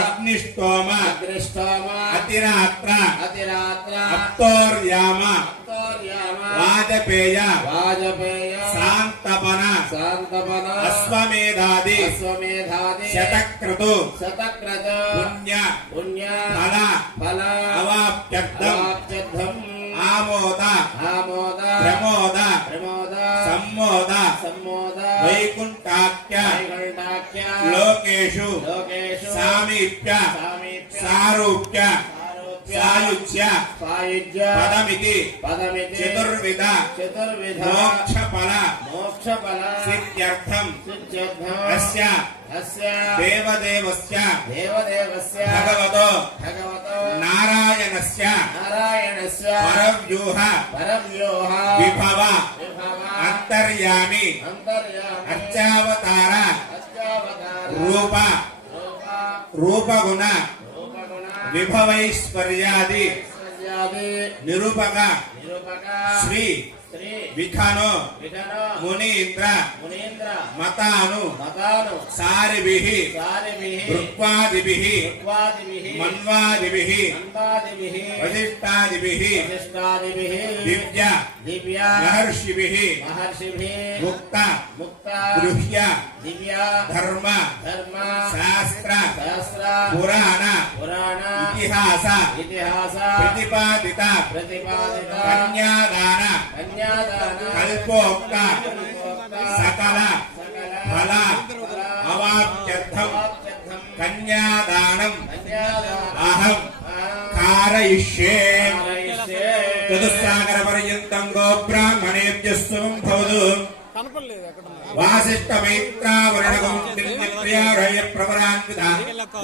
అగ్నిష్టోమ అతిరాత్ర అప్తోర్యామ వాజపేయ సాంతపన అశ్వమేధాది శతక్రతు పుణ్య ఫల అవాప్యర్థం ఆమోద ప్రమోద సమ్మోద వైకుంఠాఖ్య లోకేషు సామీప్య సారూప్య సాయుజ్య పదమితి చతుర్విధ మోక్షఫల సిద్ధ్యర్థం అస్య దేవదేవస్య భగవతో నారాయణస్య పరవ్యూహ విభవ అంతర్యామి అర్చావతార రూపగుణ విభవైశ్వర్యాది నిరూపక శ్రీ విఖానో మునీంద్ర మతాను సారిభిః దృక్వాదిభిః మన్వాదిభిః వశిష్టాదిభిః దివ్య మహర్షిభిః ముక్త గృహ్య ధర్మ శాస్త్ర పురాణ ఇతిహాస ప్రతిపాదిత కన్యాదాన కల్పోక్త సకల ఫల అవాప్యర్థం కన్యాదానం అహం కారయిష్యే చతుస్సాగర పర్యంతం గో బ్రాహ్మణేభ్యః శుభం భవతు. వాసిష్ఠ మైత్రావరణగం దివ్యప్రియారయ ప్రవరాన్విత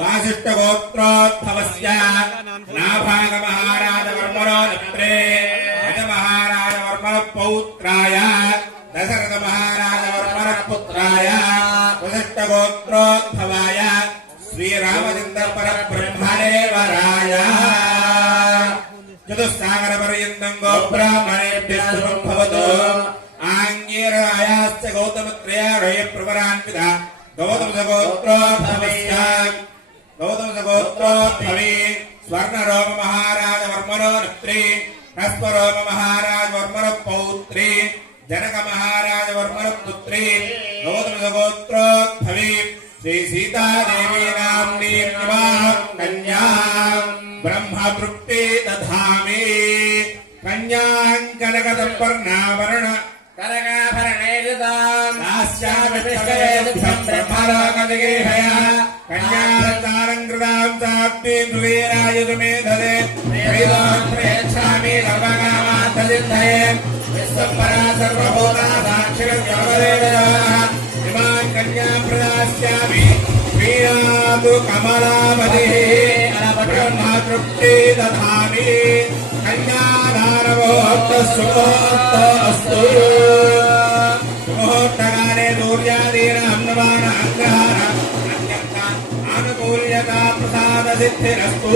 వాసిష్ఠ గోత్రోద్భవస్య నాభాగ మహారాజ వర్మణో నత్రే అజ మహారాజ వర్మణ పౌత్రాయ దశరథ మహారాజ వర్మణ పుత్రాయ వసిష్ఠ గోత్రోద్భవాయ శ్రీరామచంద్ర పరబ్రహ్మణే వరాయ చతుస్సాగర పర్యంతం గో బ్రాహ్మణేభ్యః శుభం భవతు. ఆంగీరాయాశ్చ గౌతమత్రయారయ ప్రవరాన్విత గౌతమసగోత్రోద్భవే స్వర్ణరోమ మహారాజ వర్మణో నత్రే కస్పరోమ మహారాజ వర్మణ పౌత్రే జనక మహారాజ వర్మణ పుత్రే గౌతమసగోత్రోద్భవే శ్రీ సీతాదేవీ నామ్నీ వివాహం కన్యా బ్రహ్మతృప్తే దధామి. కన్యాం కనకదపర్ణావరణ కన్యారంగృతాం సాప్తీం ధ్రువీరాయుధమేధదే సర్వకామార్థసిద్ధయే విశ్వంపరా సర్వభూతా సాక్షిమాన్ కన్యా ప్రదాస్యామి. శ్రీరాదు కమలాపతి బ్రహ్మతృప్తి దధామి. కన్యాదానముహూర్త శుభోక్తస్తు. ముహూర్తకాలే సూర్యాదీనాం నవాన అంగహార అనుకూల్యతా ప్రసాద సిద్ధిరస్తు.